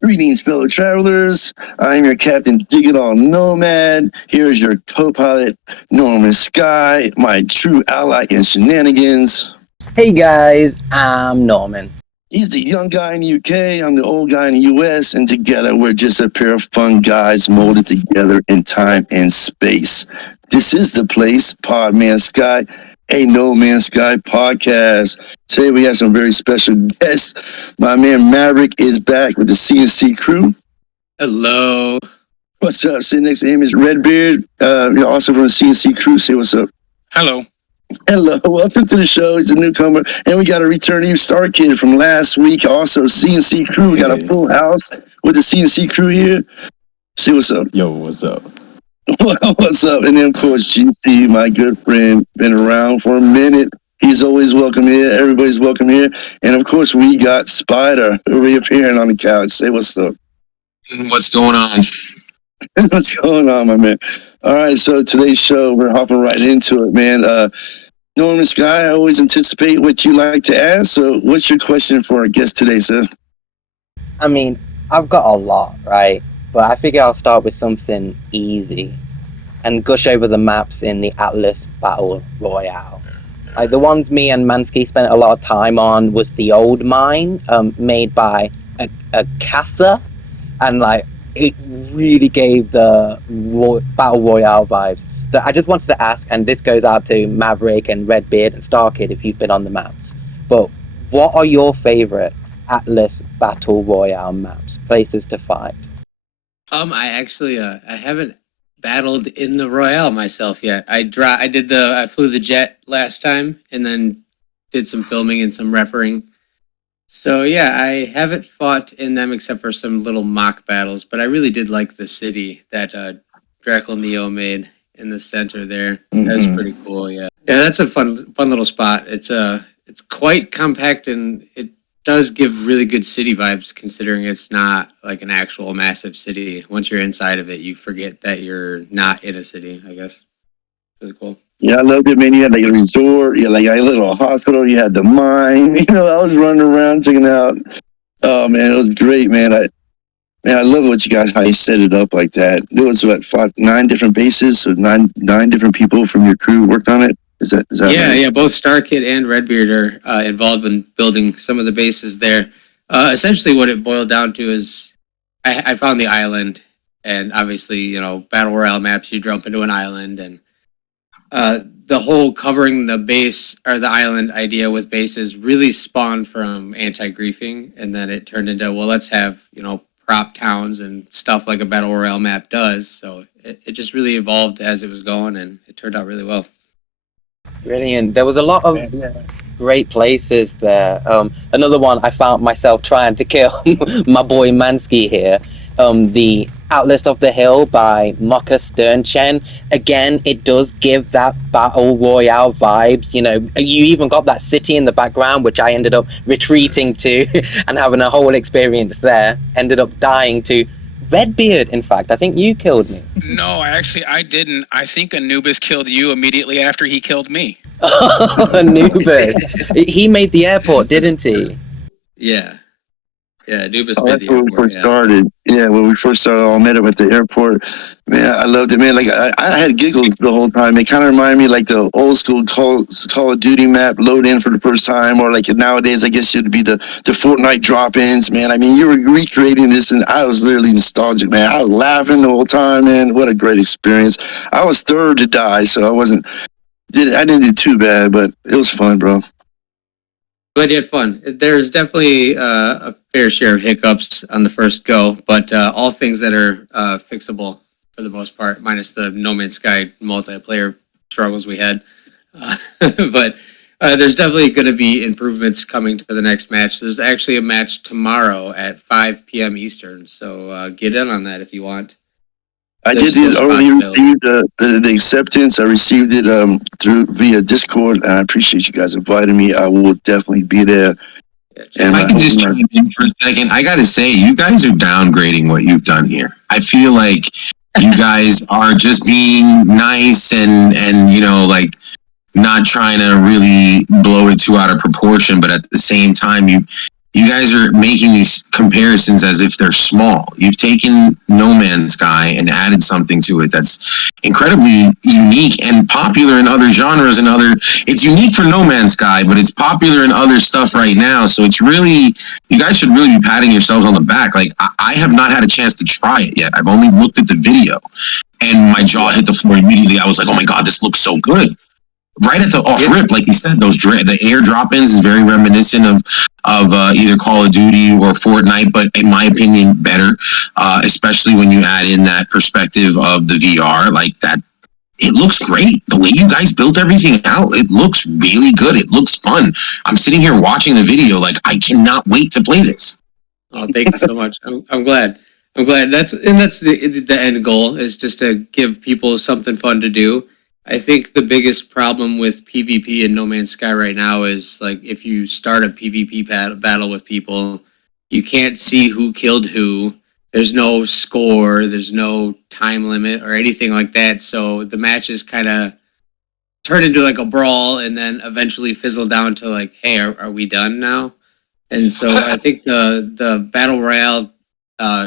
Greetings, fellow travelers. I'm your Captain Dig It All Nomad. Here's your co-pilot, Norman Sky, my true ally in shenanigans. Hey guys, I'm Norman. He's the young guy in the UK, I'm the old guy in the US, and together we're just a pair of fun guys molded together in time and space. This is the place, Pod Man Sky, a No Man's Sky podcast. Today we have some very special guests. My man Maverick is back with the CNC crew. Hello. What's up? Sitting next to him is Redbeard. You're also from the CNC crew. Say what's up. Hello. Hello. Welcome to the show. He's a newcomer. And we got a returning StarKid from last week. Also, CNC crew. We got a full house with the CNC crew here. Say what's up. Yo, what's up? What's up? And then, of course, GC, my good friend, been around for a minute. He's always welcome here. Everybody's welcome here. And, of course, we got Spider reappearing on the couch. Say what's up. What's going on? What's going on, my man? All right, so today's show, we're hopping right into it, man. Norman Sky, I always anticipate what you like to ask. So what's your question for our guest today, sir? I mean, I've got a lot, right? But I figure I'll start with something easy and gush over the maps in the Atlas Battle Royale. Like the ones me and Mansky spent a lot of time on was the old mine, made by a Casa, and like it really gave the Battle Royale vibes. So I just wanted to ask, and this goes out to Maverick and Redbeard and StarKid if you've been on the maps, but what are your favorite Atlas Battle Royale maps, places to fight? I actually I haven't battled in the Royale myself yet. I flew the jet last time and then did some filming and some refereeing. So yeah, I haven't fought in them except for some little mock battles, but I really did like the city that Draco Neo made in the center there. Mm-hmm. That was pretty cool. Yeah, that's a fun little spot. It's quite compact and it does give really good city vibes considering it's not like an actual massive city. Once you're inside of it, you forget that you're not in a city, I guess. Really cool. Yeah, I loved it, man. You had like a resort, you had like a little hospital, you had the mine. You know, I was running around checking out. Oh man, it was great, man. I love what you guys, how you set it up like that. There was what, 9 different bases, so nine different people from your crew worked on it. Is that yeah, right? Yeah. Both StarKid and Redbeard are involved in building some of the bases there. Essentially, what it boiled down to is I found the island, and obviously, you know, Battle Royale maps, you jump into an island, and the whole covering the base or the island idea with bases really spawned from anti-griefing, and then it turned into, well, let's have, you know, prop towns and stuff like a Battle Royale map does. So it just really evolved as it was going, and it turned out really well. Brilliant. There was a lot of great places there. Another one I found myself trying to kill my boy Mansky here. The Atlas of the Hill by Mocha Sternchen. Again, it does give that Battle Royale vibes. You know, you even got that city in the background, which I ended up retreating to and having a whole experience there. Ended up dying to Redbeard, in fact. I think you killed me. No, I didn't. I think Anubis killed you immediately after he killed me. Anubis. He made the airport, didn't he? Yeah. Yeah, Anubis made that's the when airport, we first started. Yeah, when we first started, all met up at the airport. Man, I loved it, man. Like I had giggles the whole time. It kind of reminded me like the old school Call of Duty map load in for the first time, or like nowadays, I guess it'd be the Fortnite drop-ins, man. I mean, you were recreating this, and I was literally nostalgic, man. I was laughing the whole time, man. What a great experience. I was third to die, so I didn't do too bad, but it was fun, bro. But you had fun. There's definitely a fair share of hiccups on the first go, but all things that are fixable for the most part, minus the No Man's Sky multiplayer struggles we had. But there's definitely going to be improvements coming to the next match. There's actually a match tomorrow at 5 p.m. Eastern, so get in on that if you want. I already received the acceptance. I received it via Discord, and I appreciate you guys inviting me. I will definitely be there. If I can just chime in for a second, I got to say, you guys are downgrading what you've done here. I feel like you guys are just being nice and you know, like not trying to really blow it too out of proportion, but at the same time, you you guys are making these comparisons as if they're small. You've taken No Man's Sky and added something to it that's incredibly unique and popular in other genres and it's unique for No Man's Sky, but it's popular in other stuff right now. So it's really, you guys should really be patting yourselves on the back. Like, I have not had a chance to try it yet. I've only looked at the video and my jaw hit the floor immediately. I was like, oh my God, this looks so good. Right at the off rip, like you said, the air drop-ins is very reminiscent of either Call of Duty or Fortnite, but in my opinion, better, especially when you add in that perspective of the VR. Like that, it looks great. The way you guys built everything out, it looks really good. It looks fun. I'm sitting here watching the video, like I cannot wait to play this. Oh, thank you so much. I'm glad. I'm glad. That's the end goal, is just to give people something fun to do. I think the biggest problem with PvP in No Man's Sky right now is, like, if you start a PvP battle with people, you can't see who killed who. There's no score. There's no time limit or anything like that. So the matches kind of turn into like a brawl and then eventually fizzle down to like, hey, are we done now? And so I think the Battle Royale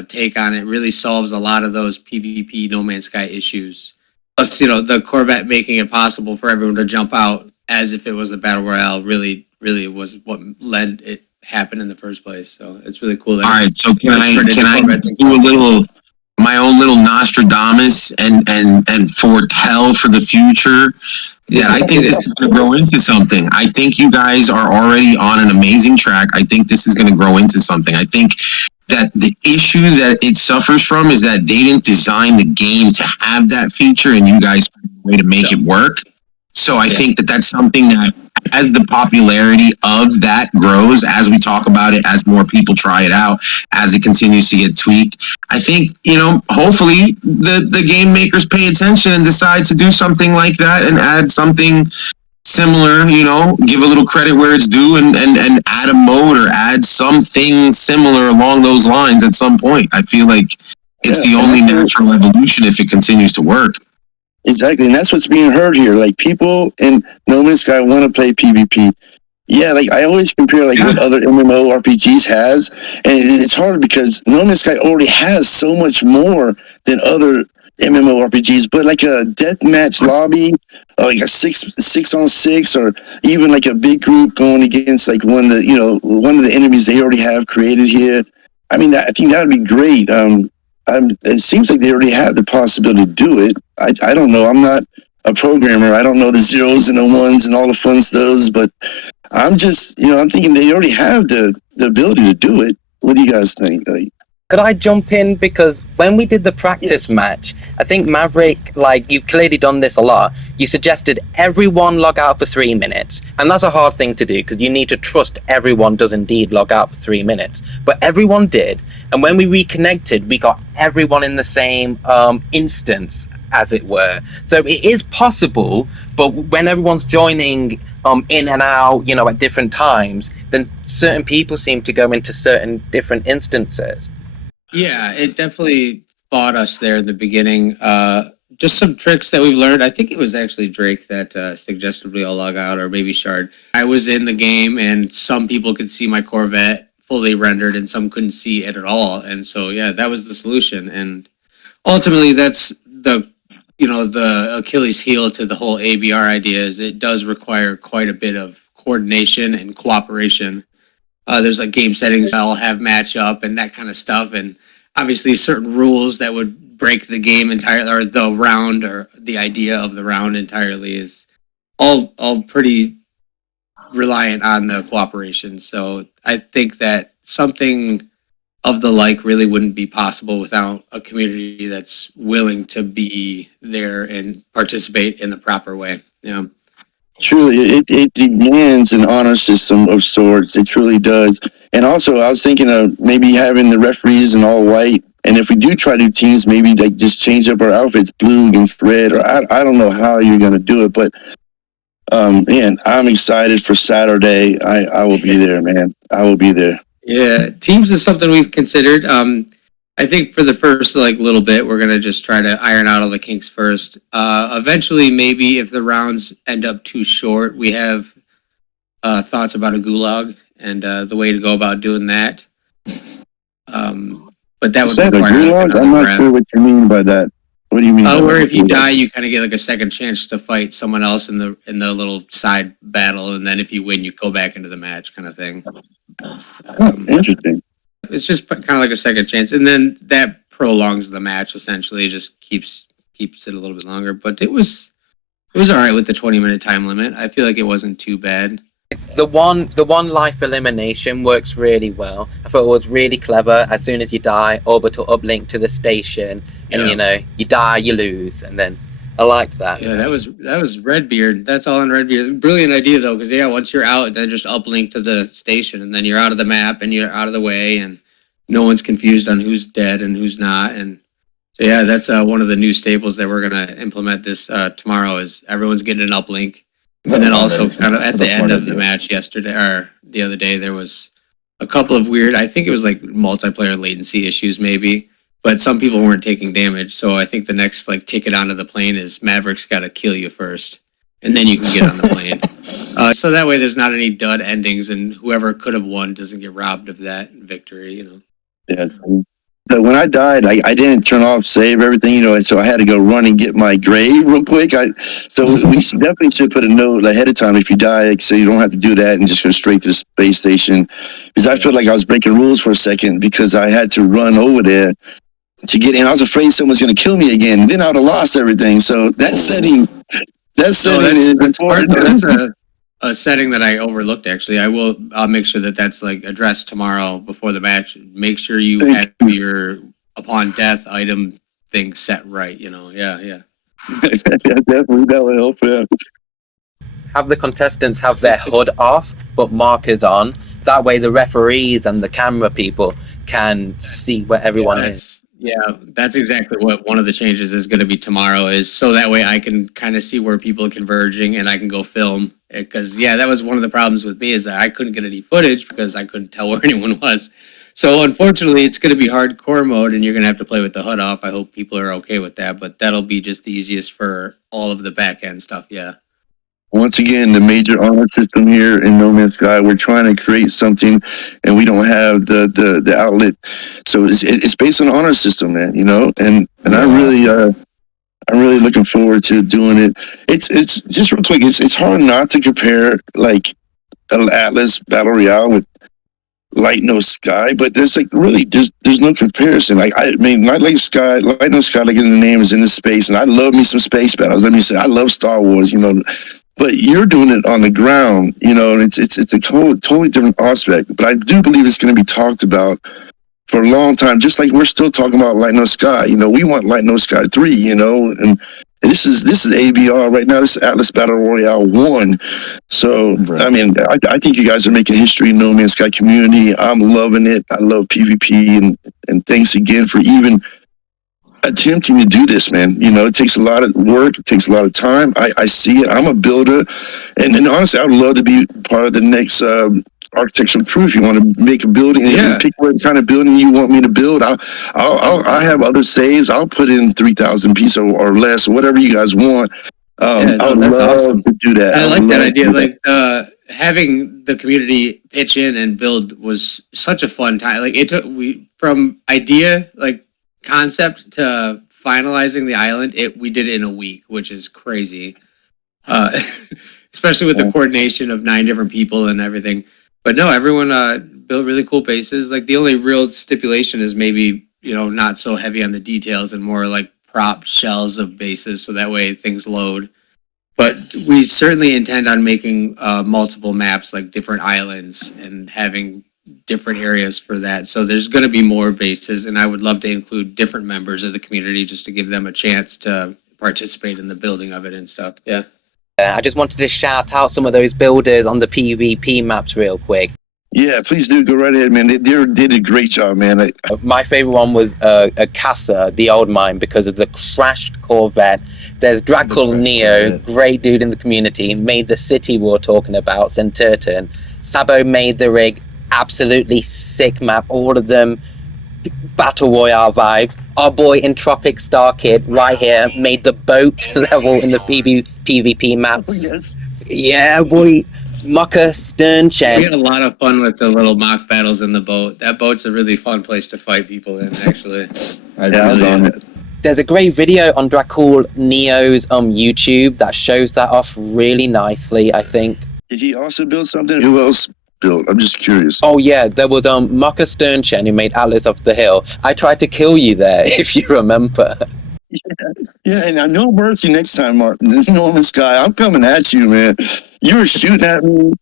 take on it really solves a lot of those PvP No Man's Sky issues. Plus, the Corvette making it possible for everyone to jump out as if it was a Battle Royale really was what led it happen in the first place. So it's really cool. All right, so can I do a little, my own little Nostradamus and foretell for the future? Yeah, I think this is going to grow into something. I think you guys are already on an amazing track. I think this is going to grow into something. I think that the issue that it suffers from is that they didn't design the game to have that feature, and you guys found a way to make it work. So I think that that's something that, as the popularity of that grows, as we talk about it, as more people try it out, as it continues to get tweaked, I think, hopefully the game makers pay attention and decide to do something like that and add something similar, give a little credit where it's due and add a mode or add something similar along those lines at some point. I feel like it's the only natural evolution if it continues to work. Exactly, and that's what's being heard here. Like, people in No Man's Sky want to play PvP. Yeah, like I always compare like what other MMORPGs has, and it's hard because No Man's Sky already has so much more than other MMORPGs. But like a deathmatch lobby, like a 6-on-6, or even like a big group going against like one of the enemies they already have created here. I mean, I think that would be great. It seems like they already have the possibility to do it. I don't know. I'm not a programmer. I don't know the zeros and the ones and all the fun stuff, but I'm just, I'm thinking they already have the ability to do it. What do you guys think? Could I jump in? Because when we did the practice match, I think Maverick, like, you've clearly done this a lot. You suggested everyone log out for 3 minutes. And that's a hard thing to do because you need to trust everyone does indeed log out for 3 minutes. But everyone did. And when we reconnected, we got everyone in the same instance, as it were. So it is possible, but when everyone's joining in and out, at different times, then certain people seem to go into certain different instances. Yeah, it definitely fought us there in the beginning. Just some tricks that we've learned. I think it was actually Drake that suggested we all log out, or maybe Shard. I was in the game, and some people could see my Corvette fully rendered, and some couldn't see it at all. And so, yeah, that was the solution. And ultimately, that's the Achilles heel to the whole ABR idea. Is it does require quite a bit of coordination and cooperation. There's like game settings I'll have match up and that kind of stuff, and obviously certain rules that would break the game entirely, or the round, or the idea of the round entirely, is all pretty reliant on the cooperation. So I think that something of the like really wouldn't be possible without a community that's willing to be there and participate in the proper way. Yeah. Truly, it demands an honor system of sorts. It truly does. And also, I was thinking of maybe having the referees in all white. And if we do try to do teams, maybe like just change up our outfits, blue against red. Or I don't know how you're going to do it, but man, I'm excited for Saturday. I will be there, man. I will be there. Yeah, teams is something we've considered. I think for the first little bit, we're gonna just try to iron out all the kinks first. Eventually, maybe if the rounds end up too short, we have thoughts about a gulag, and the way to go about doing that. But that would Is that a require gulag? another I'm not round. sure what you mean by that. What do you mean? by Where that? if you die, you kind of get like a second chance to fight someone else in the little side battle, and then if you win, you go back into the match, kind of thing. Interesting. It's just kind of like a second chance, and then that prolongs the match. Essentially, it just keeps it a little bit longer. But it was all right with the 20-minute time limit. I feel like it wasn't too bad. The one life elimination works really well. I thought it was really clever. As soon as you die, orbital uplink to the station, and you die, you lose, and then I liked that. Yeah, that was Redbeard. That's all in Redbeard. Brilliant idea though, because once you're out, then just uplink to the station, and then you're out of the map and you're out of the way, and no one's confused on who's dead and who's not. And so that's one of the new staples that we're gonna implement this tomorrow. Is everyone's getting an uplink. And then also kind of at the end of the match yesterday or the other day, there was a couple of weird, I think it was like multiplayer latency issues maybe, but some people weren't taking damage. So I think the next like ticket onto the plane is Maverick's got to kill you first, and then you can get on the plane. So that way there's not any dud endings, and whoever could have won doesn't get robbed of that victory, Yeah. So when I died, I didn't turn off save everything, and so I had to go run and get my grave real quick. So we definitely should put a note ahead of time if you die, so you don't have to do that and just go straight to the space station. Because I felt like I was breaking rules for a second because I had to run over there to get in. I was afraid someone's going to kill me again. Then I would have lost everything. So that setting is important. That's a setting that I overlooked. Actually, I'll make sure that's like addressed tomorrow before the match. Make sure you have your upon death item thing set right. Yeah. Yeah, definitely that would help. Yeah. Have the contestants have their HUD off, but markers on. That way, the referees and the camera people can see where everyone is. Yeah, that's exactly what one of the changes is going to be tomorrow. Is so that way I can kind of see where people are converging and I can go film. Because that was one of the problems with me is that I couldn't get any footage because I couldn't tell where anyone was. So unfortunately, it's going to be hardcore mode, and you're going to have to play with the HUD off. I hope people are okay with that, but that'll be just the easiest for all of the back end stuff. Yeah. Once again, the major honor system here in No Man's Sky, we're trying to create something, and we don't have the outlet. So it's based on an honor system, man. And I'm really looking forward to doing it. It's just real quick. It's hard not to compare like an Atlas Battle Royale with Light No Sky, but there's like really there's no comparison. Like I mean, Light No Sky, like in the name is in the space, and I love me some space battles. Let me say, I love Star Wars, but you're doing it on the ground, and it's a totally different aspect. But I do believe it's going to be talked about for a long time, just like we're still talking about Light No Sky. We want Light No Sky 3, and this is ABR right now. This is Atlas Battle Royale 1. So, right. I mean, I think you guys are making history in No Man's Sky community. I'm loving it. I love PvP, and thanks again for even attempting to do this, man. It takes a lot of work. It takes a lot of time. I see it. I'm a builder. And honestly, I would love to be part of the next architectural crew. If you want to make a building, pick what kind of building you want me to build. I have other saves. I'll put in 3,000 pieces or less, or whatever you guys want. I would love awesome to do that. I like that idea. Like having the community pitch in and build was such a fun time. Like it took from idea, like concept to finalizing the island. We did it in a week, which is crazy. Especially with the coordination of 9 different people and everything. But no, everyone built really cool bases. Like the only real stipulation is maybe, not so heavy on the details and more like prop shells of bases. So that way things load. But we certainly intend on making multiple maps, like different islands, and having different areas for that. So there's going to be more bases, and I would love to include different members of the community just to give them a chance to participate in the building of it and stuff. Yeah. I just wanted to shout out some of those builders on the PvP maps real quick. Yeah, please do. Go right ahead, man. They did a great job, man. My favorite one was a Casa, the old mine, because of the crashed Corvette. There's Dracul Neo, great dude in the community, made the city we were talking about, Centurton. Sabo made the rig, absolutely sick map, all of them Battle Royale vibes. Our boy Entropic StarKid right here made the boat level in the PvP map. Yes. Yeah, boy. Mucker Stern We Shed. had a lot of fun with the little mock battles in the boat. That boat's a really fun place to fight people in, actually. I was on it. There's a great video on Dracul Neo's YouTube that shows that off really nicely, I think. Did he also build something? Who else built? I'm just curious. Oh yeah, there was Mucker Sternchen who made Atlas of the Hill. I tried to kill you there, if you remember. Yeah, and I no mercy next time, Martin. Norman Sky, I'm coming at you, man. You were shooting at me.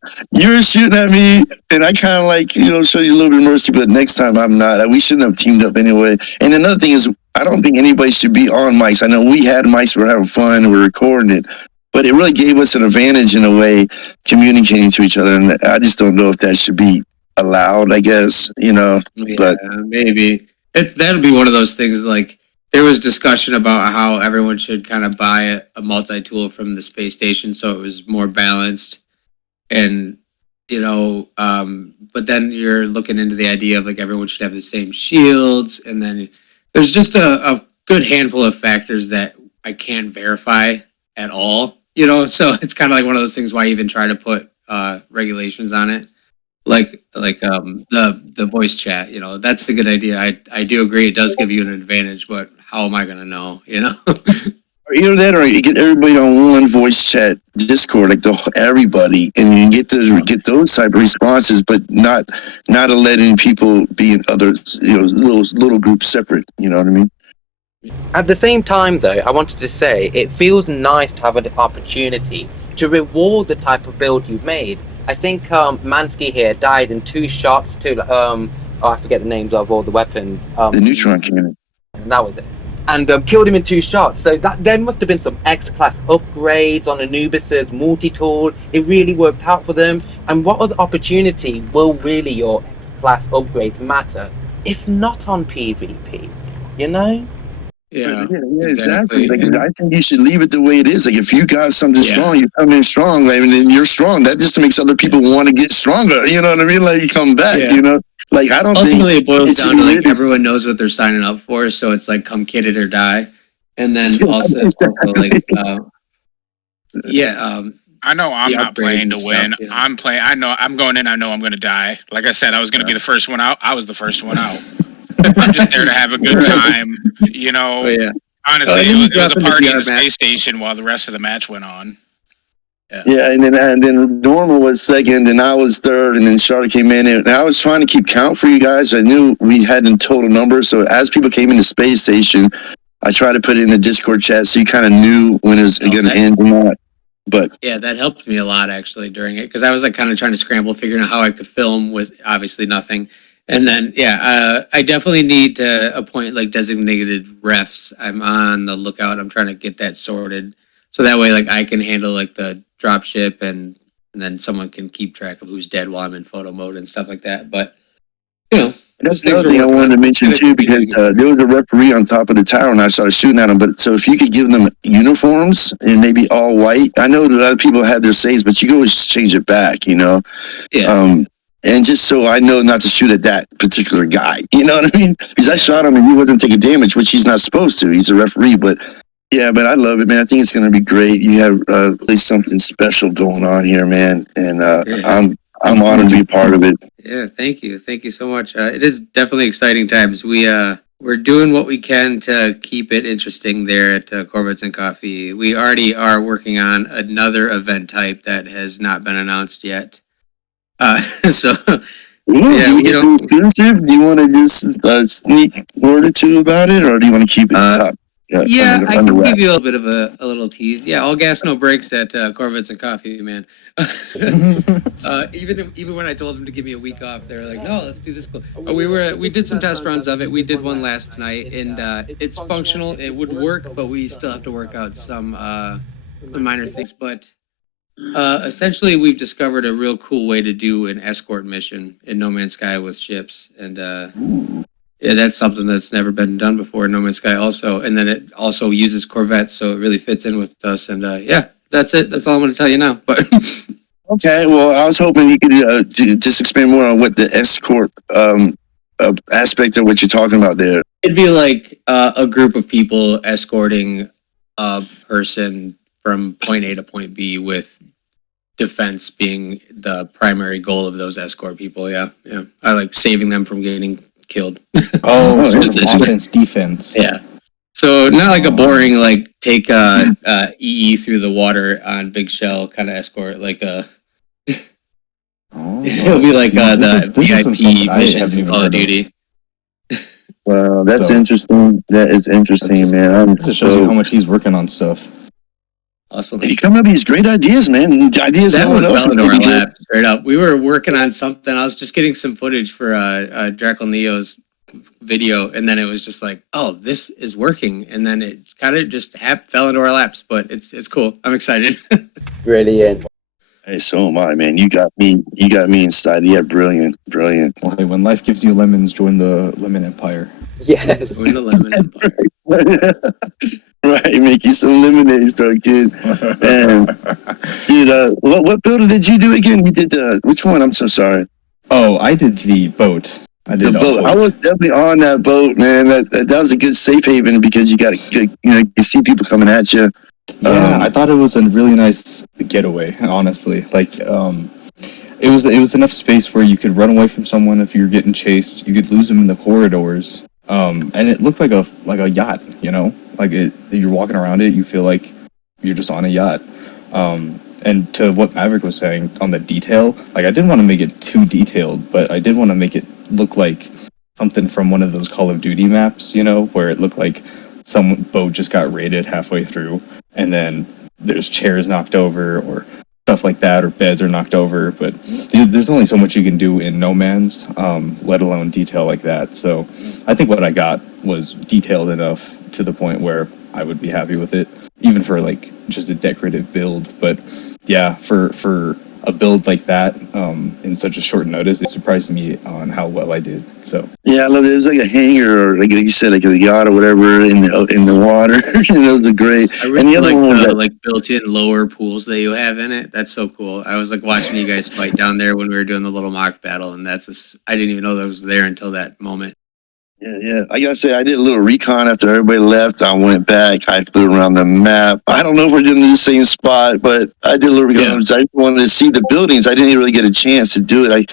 And I kind of like, show you a little bit of mercy, but next time I'm not. We shouldn't have teamed up anyway. And another thing is, I don't think anybody should be on mics. I know we had mics, we were having fun, we were recording it, but it really gave us an advantage in a way, communicating to each other. And I just don't know if that should be allowed, I guess, Yeah, but maybe. That'll be one of those things, like, there was discussion about how everyone should kind of buy a multi-tool from the space station so it was more balanced. And, but then you're looking into the idea of like everyone should have the same shields. And then there's just a good handful of factors that I can't verify at all, so it's kind of like one of those things why I even try to put regulations on it. Like the voice chat, that's a good idea. I do agree it does give you an advantage, but how am I gonna know, Or either that, or you get everybody on one voice chat Discord, like everybody, and you get those type of responses, but not letting people be in other little groups separate. You know what I mean? At the same time, though, I wanted to say it feels nice to have an opportunity to reward the type of build you've made. I think Mansky here died in 2 shots to I forget the names of all the weapons. The neutron cannon. And that was it. And killed him in 2 shots. So that there must have been some X-class upgrades on Anubis's multi-tool. It really worked out for them. And what other opportunity will really your X-class upgrades matter, if not on PvP? Yeah, exactly. Like, I think you should leave it the way it is. Like, if you got something strong, you come in strong, and you're strong. That just makes other people want to get stronger. You know what I mean? Like, you come back. Like, I don't ultimately think it boils down to like really, everyone knows what they're signing up for, so it's like come kit it or die. And then also like I know I'm the not playing to upgrades and win. stuff, I'm playing. I know I'm going in. I know I'm going to die. Like I said, I was going to be the first one out. I was the first one out. I'm just there to have a good time. Oh, yeah. Honestly, it was a party in the space station while the rest of the match went on. Yeah, and then Norma was second, and I was third, and then Charlotte came in, and I was trying to keep count for you guys. I knew we had in total numbers, so as people came into space station, I tried to put it in the Discord chat, so you kind of knew when it was going to end or not. But yeah, that helped me a lot actually during it, because I was like kind of trying to scramble, figuring out how I could film with obviously nothing. And then I definitely need to appoint like designated refs. I'm on the lookout. I'm trying to get that sorted, so that way like I can handle like the drop ship and then someone can keep track of who's dead while I'm in photo mode and stuff like that. But that's the other thing I wanted to mention too, because there was a referee on top of the tower, and I started shooting at him. But so if you could give them uniforms and maybe all white, I know that a lot of people had their saves, but you can always change it back, Yeah. And just so I know not to shoot at that particular guy, you know what I mean? Because I shot him and he wasn't taking damage, which he's not supposed to. He's a referee, but yeah, but I love it, man. I think it's going to be great. You have at least something special going on here, man, and I'm honored to be a part of it. Yeah, thank you so much. It is definitely exciting times. We're doing what we can to keep it interesting there at Corvettes and Coffee. We already are working on another event type that has not been announced yet. So Do you want to just sneak word or two about it, or do you want to keep it top? I can give you a bit of a little tease. Yeah, all gas, no brakes at Corvettes and Coffee, man. Even when I told them to give me a week off, they were like, "No, let's do this." We did some test runs of it. We did one last night, and it's functional. It would work, but we still have to work out some minor things. But essentially, we've discovered a real cool way to do an escort mission in No Man's Sky with ships, and that's something that's never been done before in No Man's Sky also. And then it also uses Corvettes, so it really fits in with us. And that's it. That's all I'm going to tell you now. But okay, well, I was hoping you could just expand more on what the escort aspect of what you're talking about there. It'd be like a group of people escorting a person from point A to point B with defense being the primary goal of those escort people. Yeah. I like saving them from getting killed. Oh, sort of It's- offense, defense. Yeah. So not like a boring like take EE through the water on Big Shell kind of escort, like a Oh, it'll be like this is some stuff VIP that I missions haven't in even Call of heard of. Duty. Wow, that's So- interesting. That is interesting, That's just- man. This shows you how much he's working on stuff. Awesome. You come up with these great ideas, man. Ideas That no one was else fell would into our really get. lap, straight up. We were working on something. I was just getting some footage for Draco Neo's video, and then it was just like, oh, this is working, and then it kind of just fell into our laps. But it's cool. I'm excited. Brilliant. Hey, so am I, man. You got me inside. Yeah, brilliant. Well, hey, when life gives you lemons, join the Lemon Empire. Yes. We're in the Lemon Empire. Right, make you some lemonade, StarKid. Dude, what builder did you do again? You did which one? I'm so sorry. Oh, I did the boat. I did The all boat. I boats. was definitely on that boat, man. That was a good safe haven because you got good, you see people coming at you. Yeah, I thought it was a really nice getaway, honestly. Like, it was enough space where you could run away from someone if you were getting chased. You could lose them in the corridors. And it looked like a yacht, like you're walking around it, you feel like you're just on a yacht. And to what Maverick was saying on the detail, like I didn't want to make it too detailed, but I did want to make it look like something from one of those Call of Duty maps, where it looked like some boat just got raided halfway through, and then there's chairs knocked over or stuff like that, or beds are knocked over. But there's only so much you can do in No Man's, let alone detail like that. So I think what I got was detailed enough to the point where I would be happy with it, even for like just a decorative build. But yeah, for a build like that in such a short notice, it surprised me on how well I did. So Yeah, I love it. It's like a hangar, or like you said, like a yacht or whatever in the water. Those are great. I And really the other like one was the that- like built-in lower pools that you have in it. That's so cool. I was like watching you guys fight down there when we were doing the little mock battle, and I didn't even know that was there until that moment. Yeah. I gotta say, I did a little recon after everybody left. I went back. I flew around the map. I don't know if we're doing the same spot, but I did a little recon. Yeah. I just wanted to see the buildings. I didn't really get a chance to do it.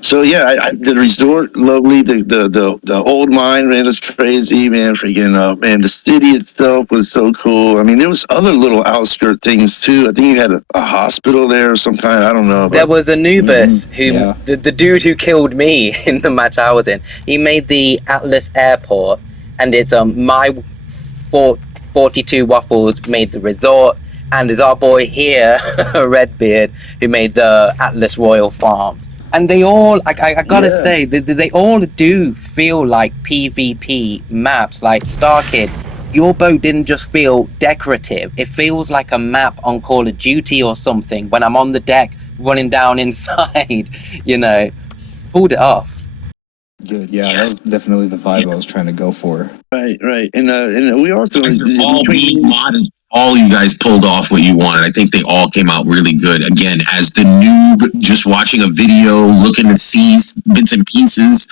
The resort, lovely. The old mine, man, was crazy, man. Freaking man, the city itself was so cool. I mean, there was other little outskirt things too. I think you had a hospital there of some kind. I don't know. There was Anubis, who yeah. the dude who killed me in the match I was in. He made the Atlas Airport, and it's my 42 Waffles made the resort, and there's our boy here, Redbeard, who made the Atlas Royal Farms. And they all, I gotta say, they all do feel like PvP maps. Like StarKid, your boat didn't just feel decorative. It feels like a map on Call of Duty or something when I'm on the deck running down inside, pulled it off. good, yeah, that was definitely the vibe I was trying to go for. Right. And we also all being modest. All you guys pulled off what you wanted. I think they all came out really good. Again, as the noob, just watching a video, looking to see bits and pieces,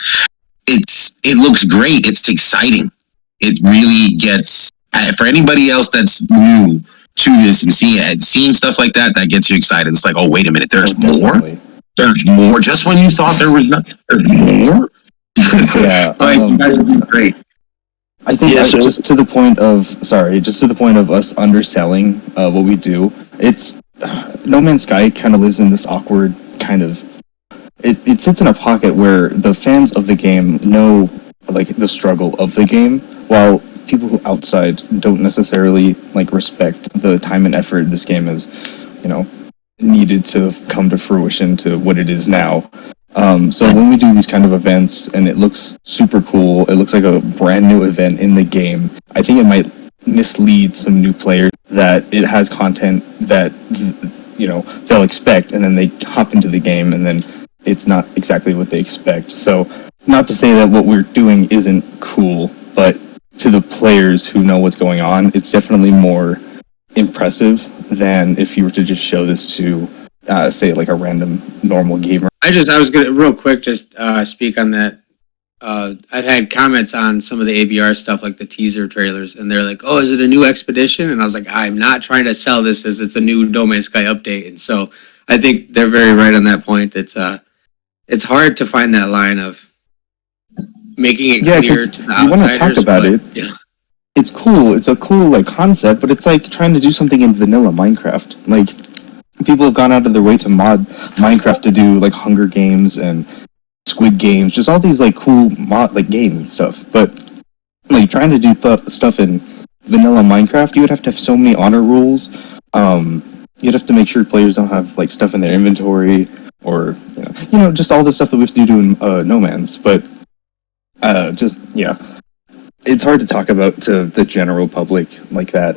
it looks great. It's exciting. It really gets, for anybody else that's new to this and seeing stuff like that gets you excited. It's like, oh, wait a minute, there's more. Definitely. There's more. Just when you thought there was nothing, there's more. Yeah, You guys are doing great. I think Yeah, so- just to the point of us underselling what we do, it's No Man's Sky kind of lives in this awkward kind of. It sits in a pocket where the fans of the game know like the struggle of the game, while people who outside don't necessarily like respect the time and effort this game has, needed to come to fruition to what it is now. So when we do these kind of events and it looks super cool, it looks like a brand new event in the game, I think it might mislead some new players that it has content that, they'll expect, and then they hop into the game and then it's not exactly what they expect. So not to say that what we're doing isn't cool, but to the players who know what's going on, it's definitely more impressive than if you were to just show this to, say, like a random normal gamer. I was gonna real quick just speak on that. I'd had comments on some of the ABR stuff, like the teaser trailers, and they're like, "Oh, is it a new expedition?" And I was like, "I'm not trying to sell this as it's a new No Man's Sky update." And so I think they're very right on that point. It's hard to find that line of making it clear to the outsiders. You want to talk about it. Yeah. It's cool. It's a cool like concept, but it's like trying to do something in vanilla Minecraft. Like people have gone out of their way to mod Minecraft to do like Hunger Games and Squid Games, just all these like cool mod like games and stuff. But like trying to do stuff in vanilla Minecraft, you would have to have so many honor rules. You'd have to make sure players don't have like stuff in their inventory or just all the stuff that we have to do in No Man's. But it's hard to talk about to the general public like that.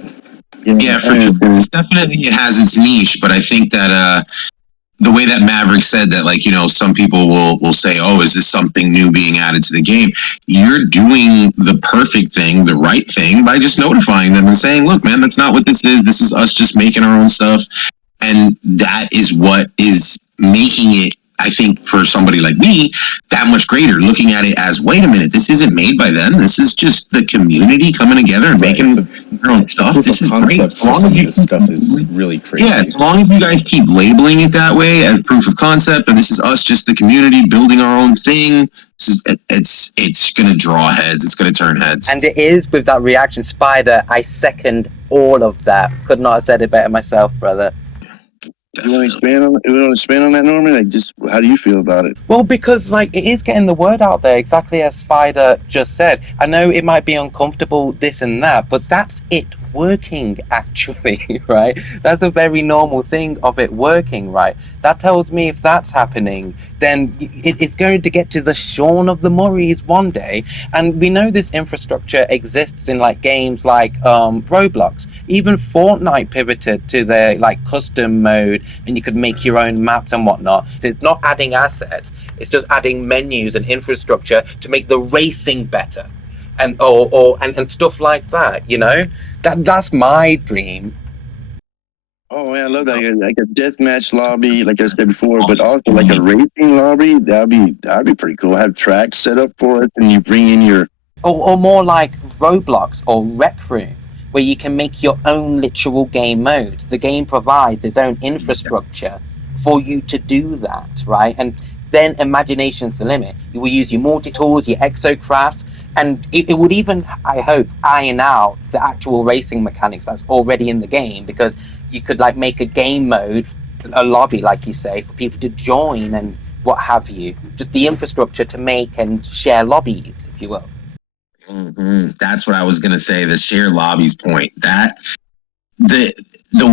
Yeah, for sure. Definitely it has its niche, but I think that the way that Maverick said that, like, some people will say, oh, is this something new being added to the game? You're doing the perfect thing, the right thing, by just notifying them and saying, look, man, that's not what this is. This is us just making our own stuff. And that is what is making it, I think, for somebody like me, that much greater. Looking at it as, wait a minute, this isn't made by them. This is just the community coming together and making their own stuff. This is great. As long as this stuff is really crazy. Yeah, as long as you guys keep labeling it that way as proof of concept, and this is us, just the community building our own thing. It's gonna draw heads. It's gonna turn heads. And it is with that reaction, Spider. I second all of that. Could not have said it better myself, brother. You want to expand on that, Norman? Like, just how do you feel about it? Well, because like it is getting the word out there, exactly as Spider just said. I know it might be uncomfortable, this and that, but that's it working actually, right? That's a very normal thing of it working, right? That tells me if that's happening, then it's going to get to the Shaun of the Murrays one day. And we know this infrastructure exists in like games like Roblox. Even Fortnite pivoted to their like custom mode, and you could make your own maps and whatnot. So it's not adding assets, it's just adding menus and infrastructure to make the racing better. And and stuff like that, that's my dream. Oh man, I love that. Like a deathmatch lobby, like I said before, but also like a racing lobby. That'd be pretty cool. Have tracks set up for it, and you bring in your or more like Roblox or Rec Room, where you can make your own literal game modes. The game provides its own infrastructure for you to do that, right? And then imagination's the limit. You will use your multi-tools, your exocrafts, and it would even, I hope, iron out the actual racing mechanics that's already in the game, because you could like make a game mode, a lobby, like you say, for people to join and what have you. Just the infrastructure to make and share lobbies, if you will. Mm-hmm. That's what I was going to say, the share lobbies point. That the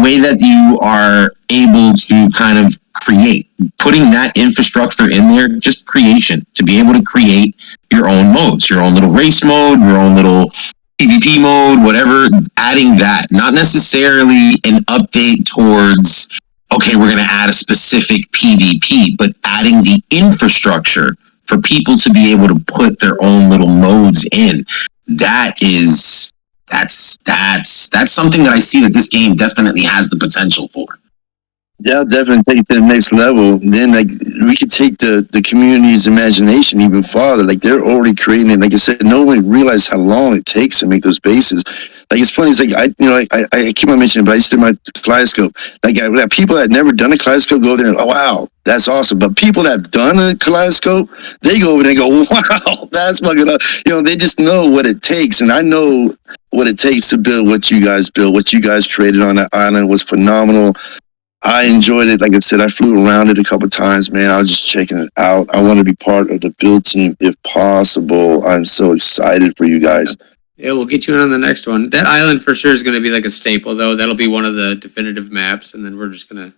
way that you are able to kind of create, putting that infrastructure in there, just creation, to be able to create your own modes, your own little race mode, your own little PvP mode, whatever, adding that, not necessarily an update towards, okay, we're going to add a specific PvP, but adding the infrastructure for people to be able to put their own little modes in. That's something that I see that this game definitely has the potential for. Yeah, definitely take it to the next level. Then, like, we could take the community's imagination even farther. Like, they're already creating it. Like I said, no one realized how long it takes to make those bases. Like, it's funny. It's like I keep on mentioning it, but I used to do my kaleidoscope. Like, people that had never done a kaleidoscope go there and, oh wow, that's awesome. But people that have done a kaleidoscope, they go over there and go, wow, that's fucking up. They just know what it takes, and I know what it takes to build what you guys built. What you guys created on that island was phenomenal. I enjoyed it. Like I said, I flew around it a couple of times, man. I was just checking it out. I want to be part of the build team if possible. I'm so excited for you guys. Yeah, we'll get you in on the next one. That island for sure is going to be like a staple, though. That'll be one of the definitive maps, and then we're just going to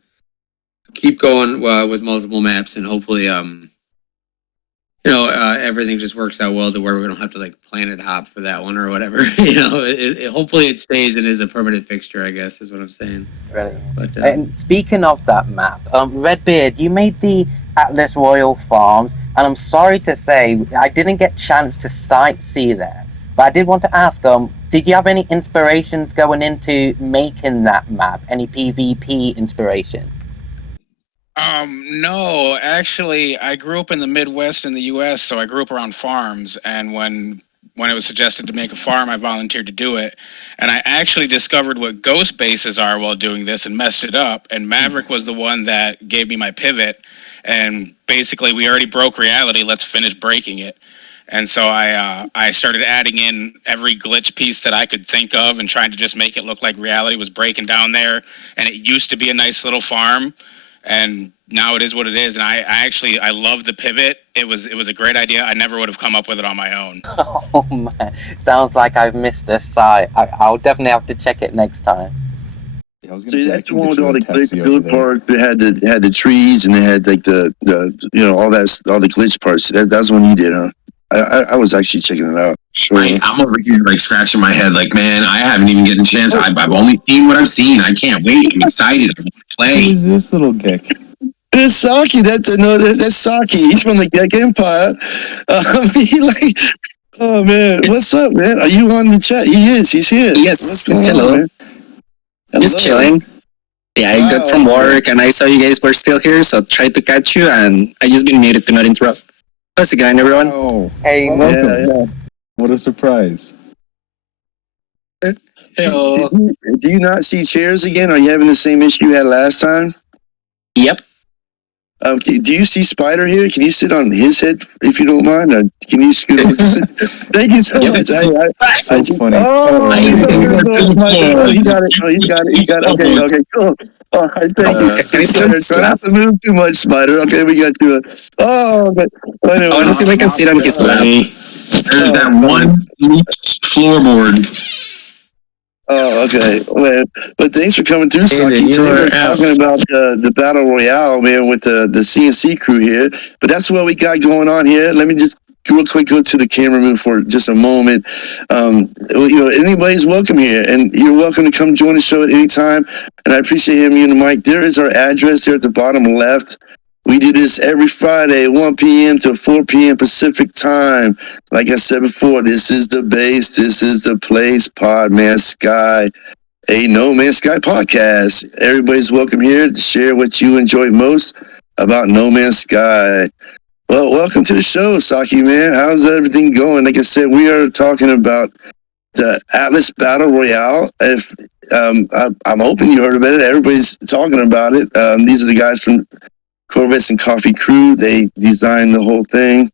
keep going with multiple maps, and hopefully, everything just works out well to where we don't have to like planet hop for that one or whatever. Hopefully it stays and is a permanent fixture, I guess, is what I'm saying. Right. But, and speaking of that map, Redbeard, you made the Atlas Royal Farms, and I'm sorry to say I didn't get chance to sightsee there. But I did want to ask, did you have any inspirations going into making that map? Any PvP inspiration? No, actually, I grew up in the Midwest in the U.S., so I grew up around farms. And when when it was suggested to make a farm, I volunteered to do it. And I actually discovered what ghost bases are while doing this and messed it up. And Maverick was the one that gave me my pivot. And basically, we already broke reality. Let's finish breaking it. And so I started adding in every glitch piece that I could think of and trying to just make it look like reality was breaking down there. And it used to be a nice little farm, and now it is what it is. And I love the pivot. It was a great idea. I never would have come up with it on my own. Oh man, sounds like I've missed this site. I'll definitely have to check it next time. Yeah, I was gonna See, say, I that's the can one get with you all a the Pepsi over good there. parts. It had the trees and it had like the all the glitch parts. That's one you did, huh? I was actually checking it out. Sure. I'm over here like scratching my head, like, man, I haven't even gotten a chance. I've only seen what I've seen. I can't wait. I'm excited. I'm gonna Who play. is this little geck? It's Saki. That's Saki. He's from the Gek Empire. He like, oh man, what's up, man? Are you on the chat? He is. He's here. Yes. What's going Hello. on, man? Just Hello. chilling. Yeah, I got Wow. from work and I saw you guys were still here, so I tried to catch you, and I just been muted to not interrupt. How's it going, everyone? Oh, Hey, welcome. Yeah. What a surprise. Hello. Do you not see chairs again? Are you having the same issue you had last time? Yep. Do you see Spider here? Can you sit on his head if you don't mind? Or can you scoot over to sit? Thank you so Yep. much. So funny. Oh, I- he got it. Oh, he's got it. He got it. Okay, cool. All right, thank you. Can I see him Try not to move too much, Spider. Okay, we got you. Okay. Anyway. I want to see if I can sit on his lap. There's that one floorboard. Oh, okay, man. But thanks for coming through, Saki. then you Today are we're out. talking about the Battle Royale, man, with the CNC crew here. But that's what we got going on here. Let me just real quick go to the camera move for just a moment. Anybody's welcome here, and you're welcome to come join the show at any time. And I appreciate having you and the mic. There is our address there at the bottom left. We do this every Friday, 1 p.m. to 4 p.m. Pacific time. Like I said before, this is the base. This is the place. Pod Man Sky, a No Man's Sky podcast. Everybody's welcome here to share what you enjoy most about No Man's Sky. Well, welcome to the show, Saki, man. How's everything going? Like I said, we are talking about the Atlas Battle Royale. I'm hoping you heard about it. Everybody's talking about it. These are the guys from Corvettes and Coffee crew. They designed the whole thing.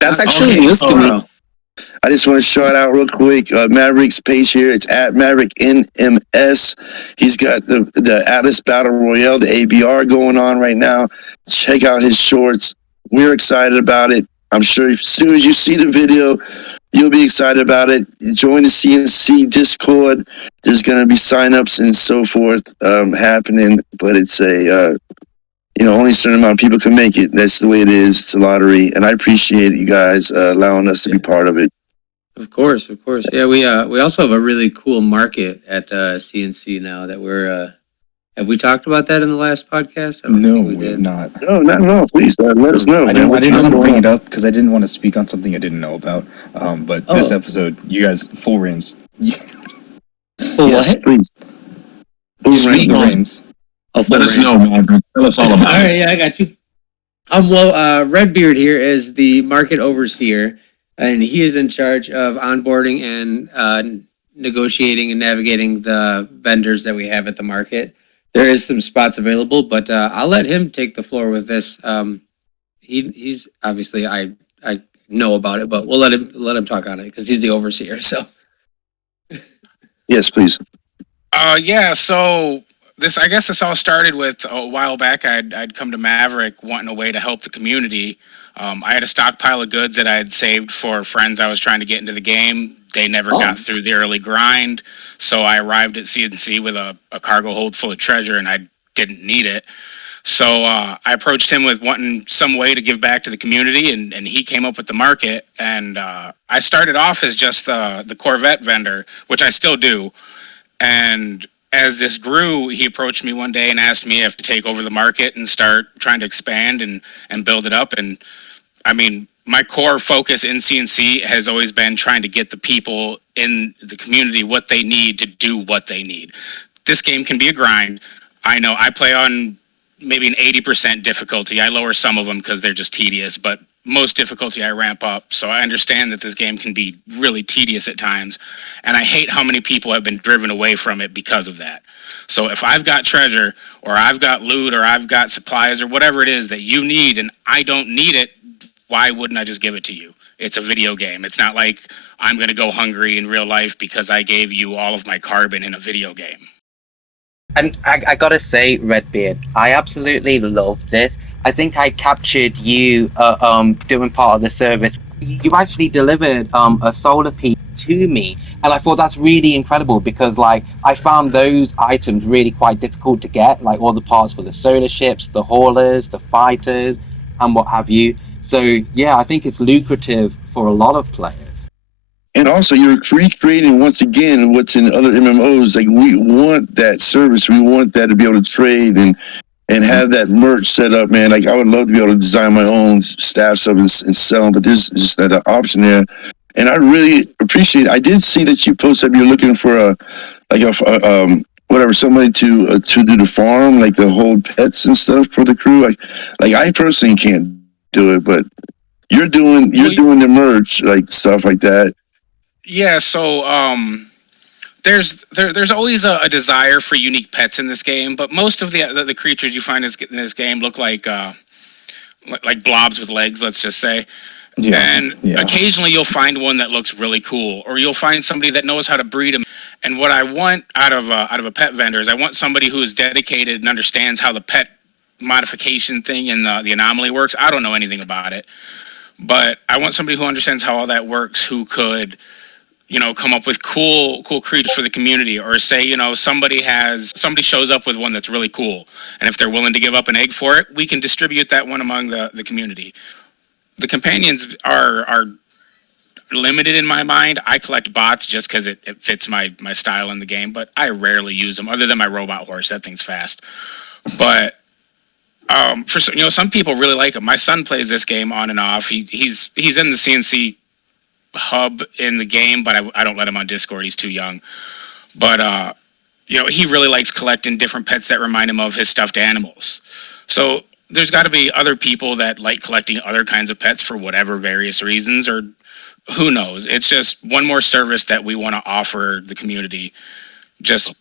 That's actually news to me. I just want to shout out real quick Maverick's page here. It's at MaverickNMS. He's got the Atlas Battle Royale, the ABR going on right now. Check out his shorts. We're excited about it. I'm sure as soon as you see the video, you'll be excited about it. Join the CNC Discord. There's going to be signups and so forth happening, but it's only a certain amount of people can make it. That's the way it is. It's a lottery, and I appreciate you guys allowing us to be part of it. Of course. Yeah, we also have a really cool market at CNC now that we're. Have we talked about that in the last podcast? I don't No, think we we did. have not. No, not at all. Please let us know. I didn't want to going bring on? it up because I didn't want to speak on something I didn't know about. But this episode, you guys, full reins. Yes, please. Sweet. The reins. Let us know, man. Tell us all All about right, it. yeah, I got you. Redbeard here is the market overseer, and he is in charge of onboarding and negotiating and navigating the vendors that we have at the market. There is some spots available, but I'll let him take the floor with this. He's obviously I know about it, but we'll let him talk on it because he's the overseer. So Yes, please. Yeah, so I guess this all started with a while back. I'd come to Maverick wanting a way to help the community. I had a stockpile of goods that I had saved for friends I was trying to get into the game. They never got through the early grind, so I arrived at CNC with a cargo hold full of treasure, and I didn't need it. So I approached him with wanting some way to give back to the community, and he came up with the market. And I started off as just the Corvette vendor, which I still do. And as this grew, he approached me one day and asked me if to take over the market and start trying to expand and build it up. And I mean, my core focus in CNC has always been trying to get the people in the community what they need to do what they need. This game can be a grind. I know I play on maybe an 80% difficulty. I lower some of them because they're just tedious, but most difficulty I ramp up. So I understand that this game can be really tedious at times, and I hate how many people have been driven away from it because of that. So if I've got treasure, or I've got loot, or I've got supplies, or whatever it is that you need and I don't need it, why wouldn't I just give it to you? It's a video game. It's not like I'm going to go hungry in real life because I gave you all of my carbon in a video game. And I gotta say, Redbeard, I absolutely love this. I think I captured you doing part of the service. You actually delivered a solar piece to me, and I thought that's really incredible because, like, I found those items really quite difficult to get, like all the parts for the solar ships, the haulers, the fighters, and what have you. So yeah, I think it's lucrative for a lot of players. And also, you're recreating once again what's in other MMOs. Like, we want that service. We want that to be able to trade and have that merch set up, man. Like, I would love to be able to design my own staff stuff and sell them, but there's just that option there. And I really appreciate it. I did see that you posted you're looking for somebody to do the farm, like the whole pets and stuff for the crew. Like I personally can't do it, but you're doing the merch, like stuff like that. Yeah, so there's always a desire for unique pets in this game, but most of the creatures you find in this game look like blobs with legs, let's just say. Yeah, and occasionally you'll find one that looks really cool, or you'll find somebody that knows how to breed them. And what I want out of a pet vendor is I want somebody who is dedicated and understands how the pet modification thing and the anomaly works. I don't know anything about it, but I want somebody who understands how all that works, who could come up with cool creatures for the community, or say, somebody shows up with one that's really cool, and if they're willing to give up an egg for it, we can distribute that one among the community. The companions are limited in my mind. I collect bots just because it fits my style in the game, but I rarely use them other than my robot horse. That thing's fast. But for some people really like them. My son plays this game on and off. He's in the CNC hub in the game, but I don't let him on Discord. He's too young. But he really likes collecting different pets that remind him of his stuffed animals. So there's got to be other people that like collecting other kinds of pets for whatever various reasons, or who knows. It's just one more service that we want to offer the community, just